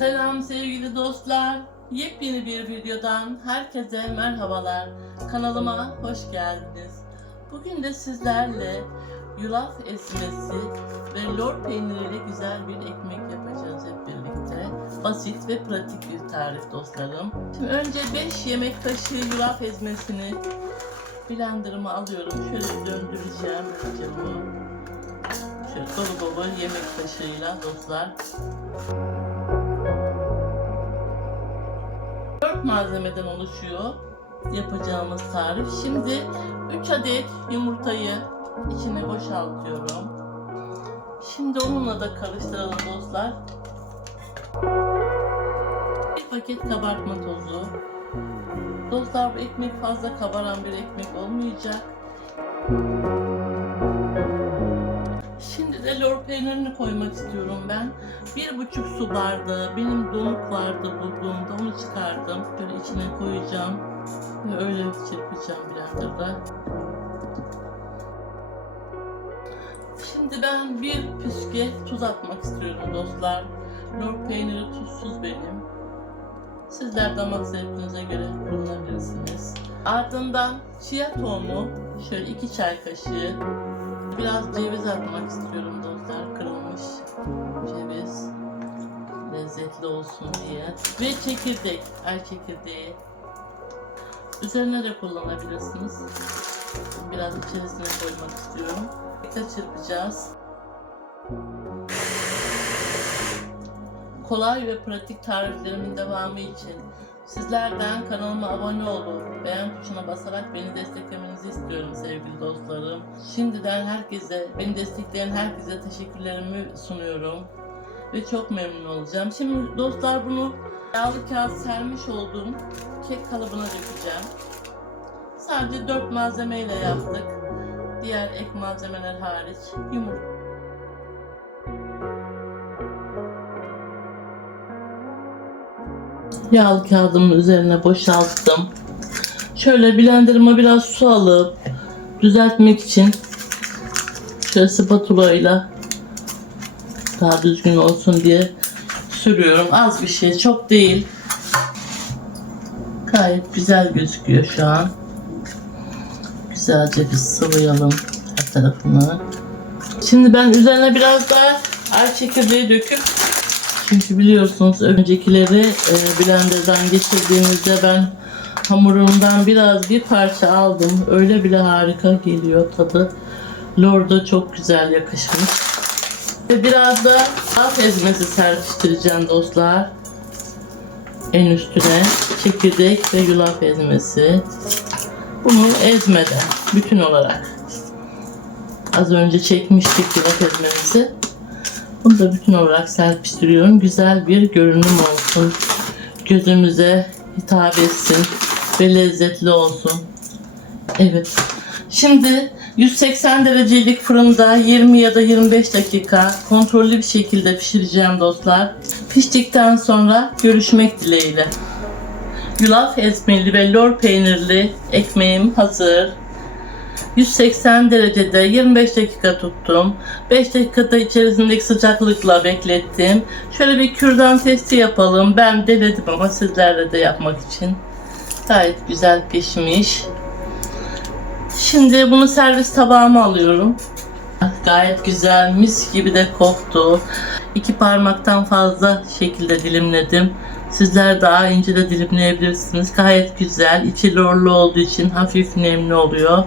Selam sevgili dostlar. Yepyeni bir videodan herkese merhabalar. Kanalıma hoş geldiniz. Bugün de sizlerle yulaf esmesi ve lor peyniriyle güzel bir ekmek yapacağız hep birlikte. Basit ve pratik bir tarif dostlarım. Şimdi önce 5 yemek kaşığı yulaf ezmesini blenderıma alıyorum. Şöyle döndüreceğim önce. Şöyle dolu dolu yemek kaşığıyla dostlar. 4 malzemeden oluşuyor yapacağımız tarif. Şimdi 3 adet yumurtayı içine boşaltıyorum. Şimdi onunla da karıştıralım dostlar. Bir paket kabartma tozu. Dostlar bu ekmek fazla kabaran bir ekmek olmayacak. Şimdi de lor peynirini koymak istiyorum ben. Bir buçuk su bardağı benim donuk vardı bulduğumda onu çıkardım. Şöyle içine koyacağım ve öyle çırpacağım blenderda. Şimdi ben bir püske tuz atmak istiyorum dostlar. Lor peyniri tuzsuz benim. Sizler damak zevkinize göre kullanabilirsiniz. Ardından chia tohumu şöyle iki çay kaşığı Biraz ceviz atmak istiyorum dostlar. Kırılmış ceviz. Lezzetli olsun diye. Ve çekirdek. Ay çekirdeği. Üzerine de kullanabilirsiniz. Biraz içerisine koymak istiyorum. Birlikte çırpacağız. Kolay ve pratik tariflerimin devamı için Sizlerden kanalıma abone olup beğen tuşuna basarak beni desteklemenizi istiyorum sevgili dostlarım. Şimdiden herkese, beni destekleyen herkese teşekkürlerimi sunuyorum. Ve çok memnun olacağım. Şimdi dostlar bunu yağlı kağıt sermiş olduğum kek kalıbına dökeceğim. Sadece 4 malzemeyle yaptık. Diğer ek malzemeler hariç yumurta. Yağlı kağıdımın üzerine boşalttım. Şöyle blenderıma biraz su alıp düzeltmek için şöyle spatula ile daha düzgün olsun diye sürüyorum. Az bir şey, çok değil. Gayet güzel gözüküyor şu an. Güzelce bir sıvayalım her tarafını. Şimdi ben üzerine biraz daha ay çekirdeği döküp çünkü biliyorsunuz öncekileri e, blenderdan geçirdiğimizde ben hamurumdan biraz bir parça aldım. Öyle bile harika geliyor tadı. Lorda çok güzel yakışmış. Ve biraz da alt ezmesi serpiştireceğim dostlar. En üstüne çekirdek ve yulaf ezmesi. Bunu ezmeden bütün olarak. Az önce çekmiştik yulaf ezmemizi. Bunu da bütün olarak serpiştiriyorum. Güzel bir görünüm olsun. Gözümüze hitap etsin ve lezzetli olsun. Evet. Şimdi 180 derecelik fırında 20 ya da 25 dakika kontrollü bir şekilde pişireceğim dostlar. Piştikten sonra görüşmek dileğiyle. Yulaf ezmeli ve lor peynirli ekmeğim hazır. 180 derecede 25 dakika tuttum. 5 dakikada içerisindeki sıcaklıkla beklettim. Şöyle bir kürdan testi yapalım. Ben denedim ama sizlerle de yapmak için. Gayet güzel pişmiş. Şimdi bunu servis tabağıma alıyorum. Gayet güzel, mis gibi de koktu. İki parmaktan fazla şekilde dilimledim. Sizler daha ince de dilimleyebilirsiniz. Gayet güzel. İçi lorlu olduğu için hafif nemli oluyor.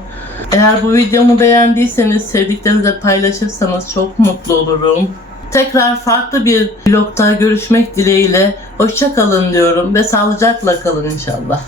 Eğer bu videomu beğendiyseniz sevdiklerinizle paylaşırsanız çok mutlu olurum. Tekrar farklı bir vlogda görüşmek dileğiyle. Hoşça kalın diyorum ve sağlıcakla kalın inşallah.